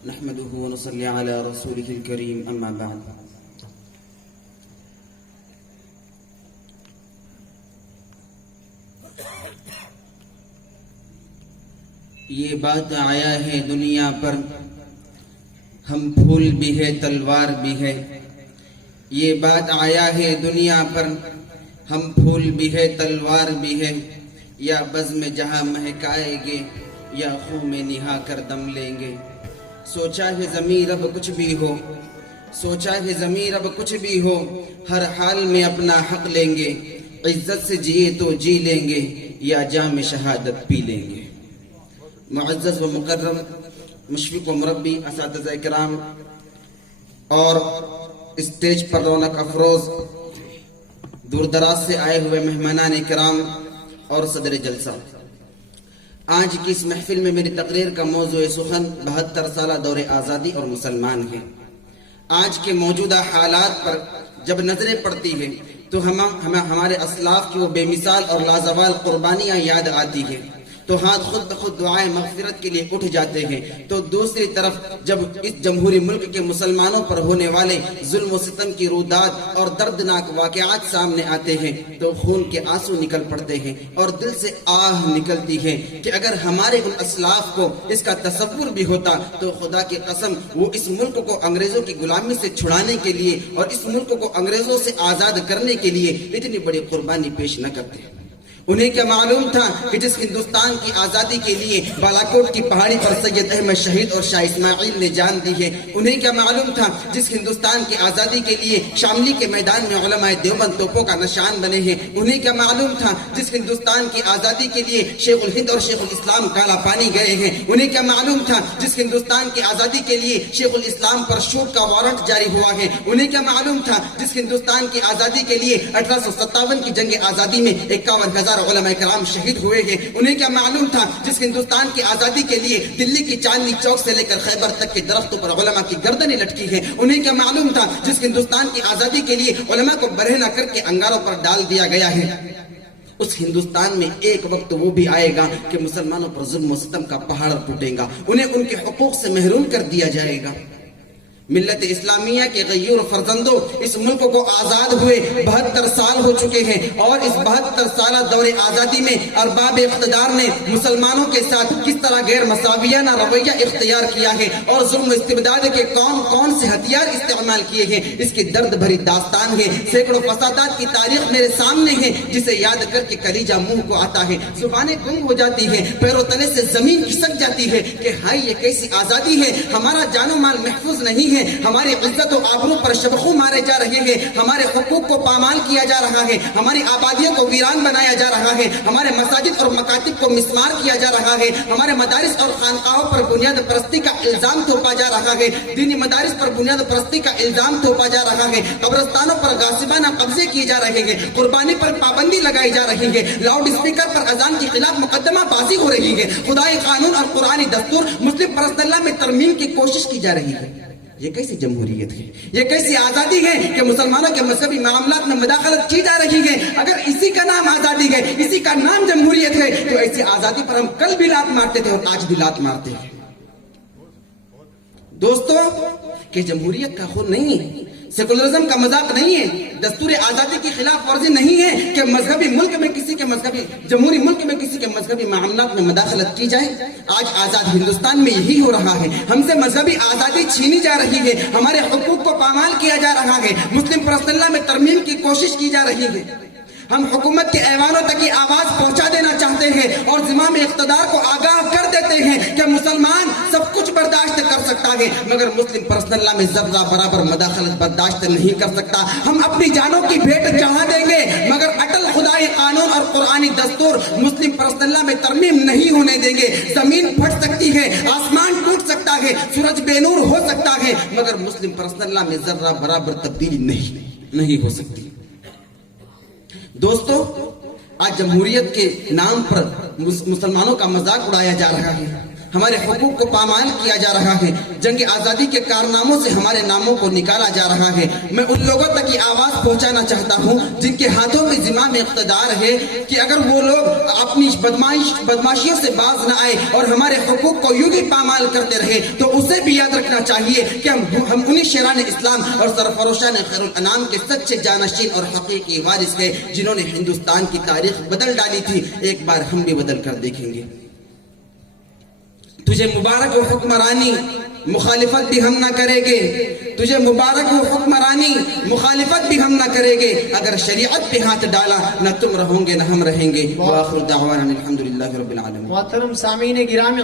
نحمده ونصلي على رسوله الكريم اما بعد یہ بات آیا ہے دنیا پر ہم پھول بھی ہے تلوار بھی ہے. یہ بات آیا ہے دنیا پر ہم پھول بھی ہے تلوار بھی ہے. یا بزم جہاں مہکائے گے یا خوں میں نہا کر دم لیں گے. سوچا ہے ضمیر اب کچھ بھی ہو, سوچا ہے ضمیر اب کچھ بھی ہو, ہر حال میں اپنا حق لیں گے. عزت سے جیے تو جی لیں گے یا جام شہادت پی لیں گے. معزز و مکرم مشفق و مربی اساتذہ کرام اور اسٹیج پر رونق افروز دور دراز سے آئے ہوئے مہمانان کرام اور صدر جلسہ, آج کی اس محفل میں میری تقریر کا موضوع سخن 72 سالہ دور آزادی اور مسلمان ہے. آج کے موجودہ حالات پر جب نظریں پڑتی ہیں تو ہمارے اسلاف کی وہ بے مثال اور لازوال قربانیاں یاد آتی ہیں, تو ہاتھ خود بخود دعائیں مغفرت کے لیے اٹھ جاتے ہیں. تو دوسری طرف جب اس جمہوری ملک کے مسلمانوں پر ہونے والے ظلم و ستم کی رودات اور دردناک واقعات سامنے آتے ہیں تو خون کے آنسو نکل پڑتے ہیں اور دل سے آہ نکلتی ہے کہ اگر ہمارے ان اسلاف کو اس کا تصور بھی ہوتا تو خدا کی قسم وہ اس ملک کو انگریزوں کی غلامی سے چھڑانے کے لیے اور اس ملک کو انگریزوں سے آزاد کرنے کے لیے اتنی بڑی قربانی پیش نہ کرتے. انہیں کیا معلوم تھا کہ جس ہندوستان کی آزادی کے لیے بالاکوٹ کی پہاڑی پر سید احمد شہید اور شاہ اسماعیل نے جان دی ہے. انہیں کیا معلوم تھا جس ہندوستان کی آزادی کے لیے شاملی کے میدان میں علماء دیوبند توپوں کا نشان بنے ہیں. انہیں کیا معلوم تھا جس ہندوستان کی آزادی کے لیے شیخ الہند اور شیخ الاسلام کالا پانی گئے ہیں. انہیں کیا معلوم تھا جس ہندوستان کی آزادی کے لیے شیخ الاسلام پر شوٹ کا وارنٹ جاری ہوا ہے. انہیں کیا معلوم تھا جس ہندوستان کی آزادی کے لیے 1857 کی جنگ آزادی میں 51,000 علماء کرام شہید ہوئے ہیں. انہیں کیا معلوم تھا جس ہندوستان کی آزادی کے لیے دلی کی چاندنی چوک سے لے کر خیبر تک کے درختوں پر علماء کی گردنیں لٹکی ہیں. انہیں کیا معلوم تھا جس ہندوستان کی آزادی کے لیے علماء کو برہنہ کر کے انگاروں پر ڈال دیا گیا ہے. اس ہندوستان میں ایک وقت وہ بھی آئے گا کہ مسلمانوں پر ظلم و ستم کا پہاڑ ٹوٹے گا, انہیں ان کے حقوق سے محروم کر دیا جائے گا. ملت اسلامیہ کے غیور فرزندوں, اس ملک کو آزاد ہوئے 72 سال ہو چکے ہیں اور اس 72 سالہ دور آزادی میں ارباب اقتدار نے مسلمانوں کے ساتھ کس طرح غیر مساویانہ رویہ اختیار کیا ہے اور ظلم و استبداد کے کون سے ہتھیار استعمال کیے ہیں, اس کی درد بھری داستان ہے. سینکڑوں فسادات کی تاریخ میرے سامنے ہے جسے یاد کر کے کلیجہ منہ کو آتا ہے, زبانیں گم ہو جاتی ہیں, پیروں تلے سے زمین کھسک جاتی ہے کہ ہائی یہ کیسی آزادی ہے. ہمارا جان و مال محفوظ نہیں ہے, ہماری عزت و آبرو پر شبخوں مارے جا رہے ہیں, ہمارے حقوق کو پامال کیا جا رہا ہے, ہماری آبادیوں کو ویران بنایا جا رہا ہے, ہمارے مساجد اور مکاتب کو مسمار کیا جا رہا ہے, ہمارے مدارس اور خانقاہوں پر بنیاد پرستی کا الزام تھوپا جا رہا ہے, دینی مدارس پر بنیاد پرستی کا الزام تھوپا جا رہا ہے, قبرستانوں پر غاصبانہ قبضے کیے جا رہے ہیں, قربانی پر پابندی لگائی جا رہی ہے, لاؤڈ اسپیکر پر اذان کے خلاف مقدمہ بازی ہو رہی ہے, خدائی قانون اور قرآنی دستور مسلم پرسنل لا میں ترمیم کی کوشش کی جا رہی ہے. یہ کیسی جمہوریت ہے, یہ کیسی آزادی ہے کہ مسلمانوں کے مذہبی معاملات میں مداخلت کی جا رہی ہے. اگر اسی کا نام آزادی ہے, اسی کا نام جمہوریت ہے, تو ایسی آزادی پر ہم کل بھی لات مارتے تھے اور آج بھی لات مارتے ہیں. دوستوں, کہ جمہوریت کا خون نہیں ہے, سیکولرزم کا مذاق نہیں ہے, دستور آزادی کی خلاف ورزی نہیں ہے کہ مذہبی ملک میں کسی کے مذہبی جمہوری ملک میں کسی کے مذہبی معاملات میں مداخلت کی جائے. آج آزاد ہندوستان میں یہی ہو رہا ہے, ہم سے مذہبی آزادی چھینی جا رہی ہے, ہمارے حقوق کو پامال کیا جا رہا ہے, مسلم پرسنل لا میں ترمیم کی کوشش کی جا رہی ہے. ہم حکومت کے ایوانوں تک یہ آواز پہنچا دینا چاہتے ہیں اور زمام اقتدار کو آگاہ کر دیتے ہیں کہ مسلمان سب کچھ برداشت کر سکتا ہے مگر مسلم پرسنل لا میں ذرہ برابر مداخلت برداشت نہیں کر سکتا. ہم اپنی جانوں کی بھیٹ چڑھا دیں گے مگر اٹل خدائی قانون اور قرآنی دستور مسلم پرسنل لا میں ترمیم نہیں ہونے دیں گے. زمین پھٹ سکتی ہے, آسمان ٹوٹ سکتا ہے, سورج بے نور ہو سکتا ہے, مگر مسلم پرسنل لا میں ذرہ برابر تبدیلی نہیں ہو سکتی. دوستو, آج جمہوریت کے نام پر مسلمانوں کا مذاق اڑایا جا رہا ہے. ہمارے حقوق کو پامال کیا جا رہا ہے، جنگ آزادی کے کارناموں سے ہمارے ناموں کو نکالا جا رہا ہے۔ میں ان لوگوں تک یہ آواز پہنچانا چاہتا ہوں جن کے ہاتھوں میں زمام اقتدار ہے کہ اگر وہ لوگ اپنی بدماشیوں سے باز نہ آئے اور ہمارے حقوق کو یوں ہی پامال کرتے رہے تو اسے بھی یاد رکھنا چاہیے کہ ہم انہی شیران اسلام اور سرفروشان خیر الانام کے سچے جانشین اور حقیقی وارث ہیں جنہوں نے ہندوستان کی تاریخ بدل ڈالی تھی۔ ایک بار ہم بھی بدل کر دیکھیں گے۔ تجھے مبارک و حکمرانی، مخالفت بھی ہم نہ کریں گے۔ تجھے مبارک و حکمرانی، مخالفت بھی ہم نہ کریں گے۔ اگر شریعت پہ ہاتھ ڈالا نہ تم رہو گے نہ ہم رہیں گے۔ وآخر دعوانا الحمدللہ رب العالمین۔ محترم سامعین گرامی،